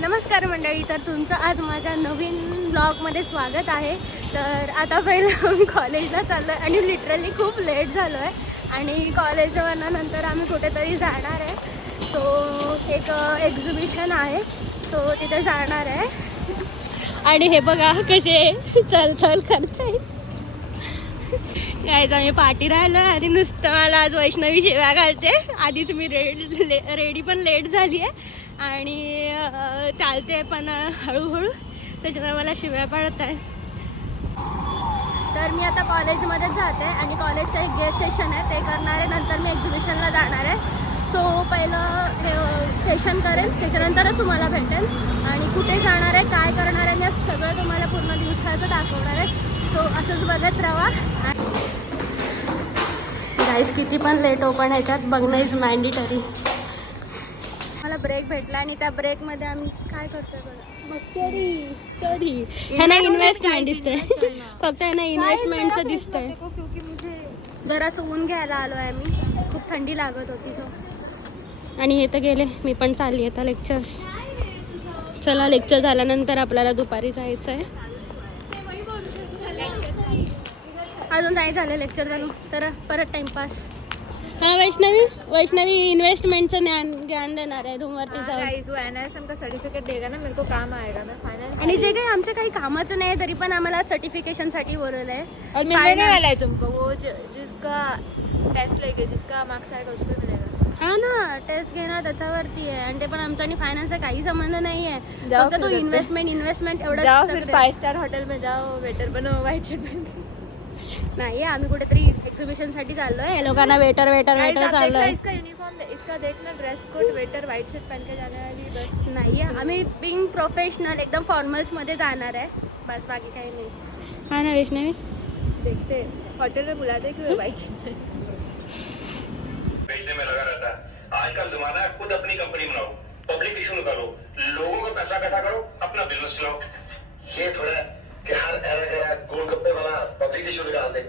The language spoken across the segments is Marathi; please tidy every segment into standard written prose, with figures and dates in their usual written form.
नमस्कार मंडळी, तर तुमचं आज माझ्या नवीन ब्लॉगमध्ये स्वागत आहे. तर आता पहिलं आम्ही कॉलेजला चाललो आहे आणि लिटरली खूप लेट झालो आहे आणि कॉलेजवरनंतर आम्ही कुठेतरी जाणार आहे. सो एक एक्झिबिशन आहे, सो तिथे जाणार आहे. आणि हे बघा कसे चल चल करताय. यायचं आम्ही पार्टी राहिलं आणि नुसतं मला आज वैष्णवी शिव्या घालते. आधीच मी रेडी पण लेट झाली आहे आणि चालते पण हळूहळू, त्याच्यामुळे मला शिव्या पडत आहे. तर मी आता कॉलेजमध्येच जाते आणि कॉलेजचं एक गेस्ट सेशन आहे ते करणार आहे. नंतर मी एक्झिबिशनला जाणार आहे. सो पहिलं हे सेशन करेन, त्याच्यानंतरच तुम्हाला भेटेल आणि कुठे जाणार आहे, काय करणार आहे, या सगळं तुम्हाला पूर्ण दिवसाचं दाखवणार आहे. सो असंच बघत राहा. गाईज किती पण लेट ओपन ह्याच्यात बघणं इज मॅन्डेटरी. मला ब्रेक भेटला आणि त्या ब्रेकमध्ये आम्ही काय करतोय बघा, चोरी ह्यांना इन्व्हेस्टमेंट दिसतंय. फक्त ह्यांना इन्व्हेस्टमेंटचं दिसतंय. जरासं ऊन घ्यायला आलो आहे मी, खूप थंडी लागत होती. सो आणि हे तर गेले, मी पण चालली आता लेक्चर्स. चला लेक्चर झाल्यानंतर आपल्याला दुपारी जायचं आहे. अजून नाही झालं लेक्चर चालू, तर परत टाइमपास. हाँ वैष्णवी इन्वेस्टमेंटचं ज्ञान देणार आहे रूमवरती जाऊन. जो NISM का सर्टिफिकेट देगा ना, मेरे को काम आएगा. मैं फाइनेंस आणि जे काही आमच्या काही कामाचं नाही तरी पण आम्हाला सर्टिफिकेशनसाठी बोलवलं आहे. और मिलने वाला है तुमको वो जिसका टेस्ट लेके जिसका मार्क्स आएगा उसको मिलेगा. हा ना, टेस्ट घेणार त्याच्यावरती आहे आणि ते पण आमचा आणि फायनान्सचा काही संबंध नाही आहे. फक्त तू इन्व्हेस्टमेंट एवढं. जाओ फिर 5 स्टार हॉटेल में जाओ, वेटर बनो, व्हाईट शर्ट पहन. नाही, आम्ही कुठेतरी एक्झिबिशनसाठी चाललोय. हे लोकांना वेटर चाललोय. इसका यूनिफॉर्म इसका देखना, dress code waiter white shirt पहन के जाने वाली बस. नाही, आम्ही बिंग प्रोफेशनल एकदम फॉर्मल्समध्ये जाणार आहे, बस बाकी काही नाही. हा ना वैष्णवी, देखते होटल में बुलाते कि व्हाईट शर्ट बेचने में लगा रहता है. आज का जमाना है, खुद अपनी कंपनी बनाओ, पब्लिक इशू करो, लोगों का पैसा इकट्ठा करो, अपना बिजनेस चलाओ. ये थोड़ा कि हर एरा गोलगप्पे वाला पब्लिक इशू निकाल दे.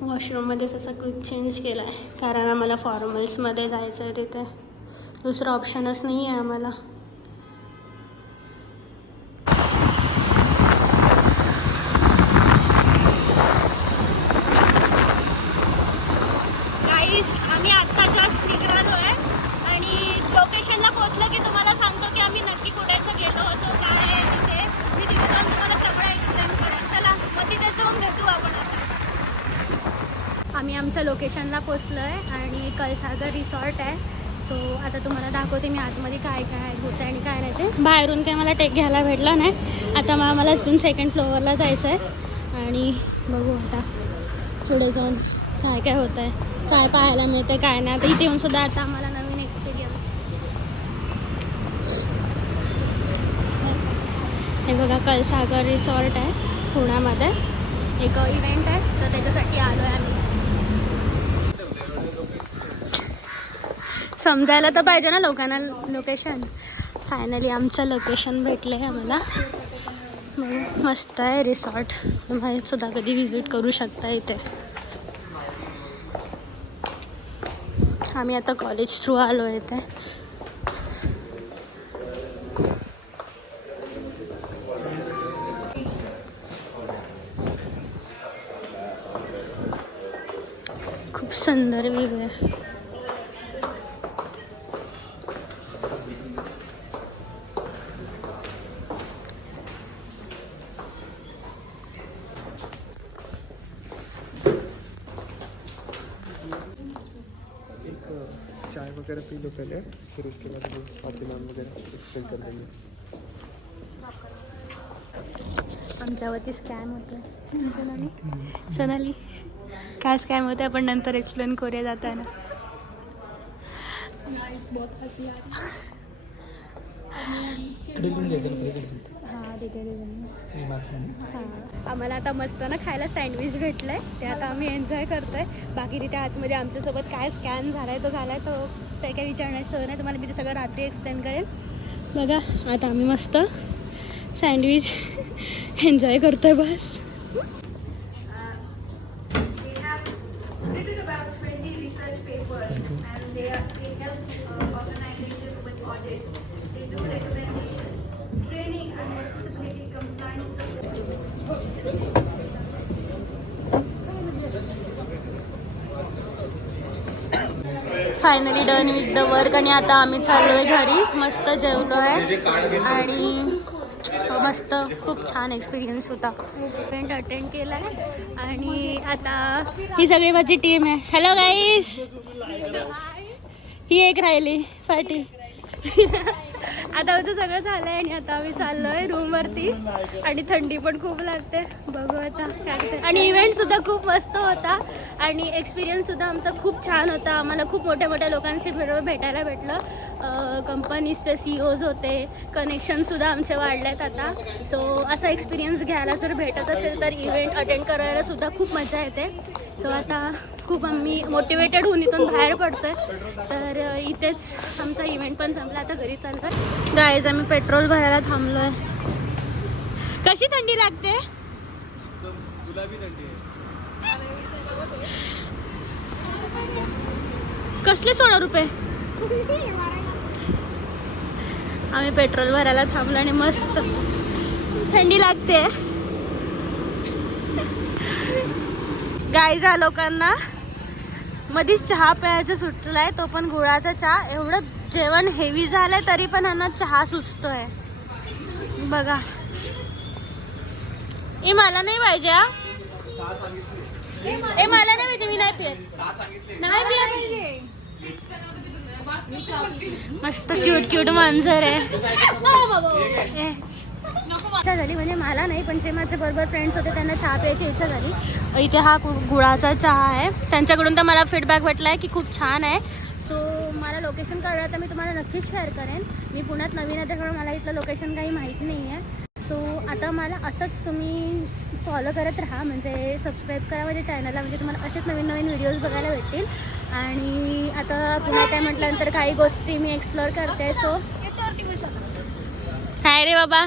वॉशरूममध्येच असा क्विक चेंज केला आहे कारण आम्हाला फॉर्मल्समध्ये जायचं आहे. तिथे दुसरं ऑप्शनच नाही आहे आम्हाला. गाईज आम्ही आत्ता जस्ट निघालो आहे आणि लोकेशनला पोचलं की तुम्हाला सांगतो की आम्ही नक्की कुठेच गेलो होतो, काय आहे तिथे. मी तिथे जाऊन तुम्हाला सगळं एक्सप्लेन करेन. चला मग तिथे जाऊन भेटू आपण. आम्ही आमच्या लोकेशनला पोचलो आहे आणि कळसागर रिसॉर्ट आहे. सो आता तुम्हाला दाखवते मी आतमध्ये काय काय होतं आणि काय नाही ते. बाहेरून काय मला टेक घ्यायला भेटला नाही. आता मग आम्हाला इथून 2nd फ्लोअरला जायचं आहे आणि बघू आता पुढे जाऊन काय काय होतं आहे, काय पाहायला मिळतं काय नाही. आता इथे येऊन सुद्धा आता आम्हाला नवीन एक्सपिरियन्स. हे बघा कळसागर रिसॉर्ट आहे पुण्यामध्ये, एक इव्हेंट आहे तर त्याच्यासाठी आलो आहे आम्ही. समजायला तर पाहिजे ना लोकांना लोकेशन. फायनली आमचं लोकेशन भेटलं आहे आम्हाला. मस्त आहे रिसॉर्ट, तुम्ही सुद्धा कधी विजिट करू शकता इथे. आम्ही आता कॉलेज थ्रू आलो आहे इथे. खूप सुंदर व्ह्यू आहे. चाय वगैरह पी लो पहले, फिर उसके बाद कॉफी नान वगैरह एक्सप्लेन कर देंगे. आमच्यावरती स्कॅम होतं सोनाली. काय स्कॅम होतं आपण नंतर एक्सप्लेन करूया जाताना. हां तिथे हां. आम्हाला आता मस्त ना खायला सँडविच भेटलं आहे, ते आता आम्ही एन्जॉय करतो आहे. बाकी तिथे आतमध्ये आमच्यासोबत काय स्कॅम झाला आहे तो ते काही विचारण्याची सोय नाही. तुम्हाला मी ते सगळं रात्री एक्सप्लेन करेन. बघा आता आम्ही मस्त सँडविच एन्जॉय करतो आहे बस. They help organizations with audit. They do recommend finally done with the work आणि आता आम्ही चाललो आहे घरी. मस्त जेवलो आहे आणि मस्त खूप छान एक्सपिरियन्स होता. इव्हेंट अटेंड केला आहे आणि आता ही सगळी माझी टीम आहे. हॅलो गाईज, ही एक राहिली पार्टी. आता आमचं सगळं झालं आहे आणि आता आम्ही चाललो आहे रूमवरती आणि थंडी पण खूप लागते. बघू आता काय. आणि इव्हेंटसुद्धा खूप मस्त होता आणि एक्सपिरियन्ससुद्धा आमचा खूप छान होता. आम्हाला खूप मोठ्या मोठ्या लोकांशी भेटायला भेटलं. कंपनीजचे CEOज होते, कनेक्शनसुद्धा आमचे वाढलेत आता. सो असा एक्सपिरियन्स घ्यायला जर भेटत असेल तर इव्हेंट अटेंड करायला सुद्धा खूप मजा येते. सो आता खूप आम्ही मोटिवेटेड होऊन इथून बाहेर पडतो आहे. तर इथेच आमचा इव्हेंट पण संपला. आता घरी चालतो आहे. गाईज आम्ही पेट्रोल भरायला थांबलो आहे. कशी थंडी लागते? कसले 16 रुपये? आम्ही पेट्रोल भरायला थांबलो आणि मस्त थंडी लागते. गाईज या लोकांना मधीच चहा प्यायचं सुचलाय, तो पण गुळाचा चहा. एवढं जेवण हेवी झालंय तरी पण ह्यांना चहा सुचतोय. बघा, ए मला नाही पाहिजे. ए मला नाही पाहिजे, मी नाही पियत. नाही पियत. मस्त क्यूट मंजर आहे. इच्छा झाली म्हणजे मला नाही, पण जे माझे बरोबर फ्रेंड्स होते त्यांना चहा प्यायची इच्छा झाली. इथे हा गुळाचा चहा आहे. त्यांच्याकडून तर मला फीडबॅक भेटला आहे की खूप छान आहे. सो मला लोकेशन कळलं तर मी तुम्हाला नक्कीच शेअर करेन. मी पुण्यात नवीन आहे त्यामुळे मला इथलं लोकेशन काही माहीत नाही आहे. सो आता मला असंच तुम्ही फॉलो करत राहा, म्हणजे सबस्क्राईब करा माझ्या चॅनलला, म्हणजे तुम्हाला असेच नवीन व्हिडिओज बघायला भेटतील. आणि आता पुण्यात काय म्हटल्यानंतर काही गोष्टी मी एक्सप्लोअर करते. सो हाय रे बाबा.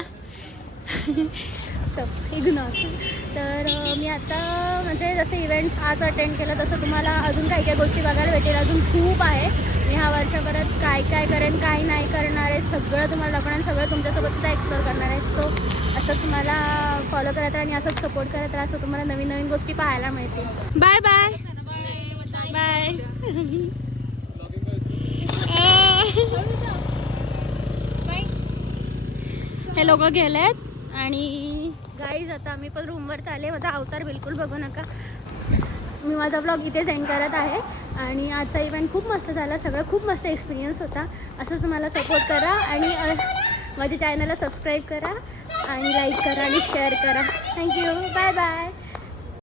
सब इग्नोर. तर मी आता म्हणजे जसं इव्हेंट्स आज अटेंड केलं तसं तुम्हाला अजून काही काही गोष्टी बघायला भेटेल. अजून खूप आहे. मी ह्या वर्षभरात काय काय करेन, काय नाही करणार आहे, सगळं तुम्हाला दाखवणार, सगळं तुमच्यासोबत सुद्धा एक्सप्लोअर करणार आहे. सो असंच मला फॉलो करत राहा आणि असंच सपोर्ट करत राहा, असं तुम्हाला नवीन नवीन गोष्टी पाहायला मिळतील. Bye bye bye. हे लोक गेलेत आणि गाईज आता आम्ही पण रूमवर चालले. माझा अवतार बिलकुल बघू नका. मी माझा ब्लॉग इथेच एंड करत आहे आणि आजचा इव्हेंट खूप मस्त झाला. सगळं खूप मस्त एक्सपिरियन्स होता. असंच मला सपोर्ट करा आणि माझ्या चॅनलला सबस्क्राईब करा आणि लाईक करा आणि शेअर करा. थँक्यू. Bye bye.